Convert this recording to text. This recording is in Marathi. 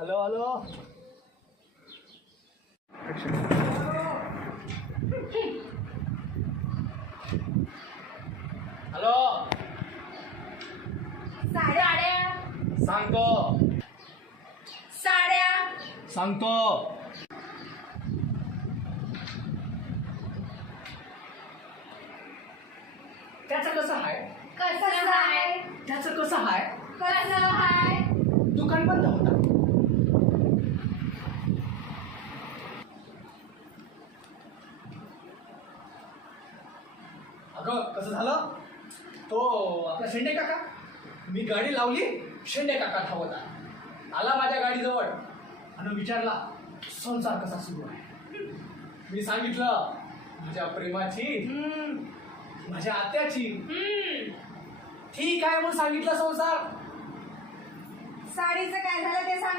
Hello hello. हॅलो. साड्या सांगतो साड्या सांगतो. त्याचं कसं आहे? कसं हाय त्याचं कसं आहे? कसं हाय दुकान बंद होता. अगं कसं झालं? तो आपला शेंडे काका, मी गाडी लावली, शेंडे काका धावत आला माझ्या गाडीजवळ आणि विचारला संसार कसा सुरू आहे. मी सांगितलं माझ्या प्रेमाची, माझ्या आत्याची. ठीक आहे म्हणून सांगितलं संसार. साडीचं काय झालं ते सांग.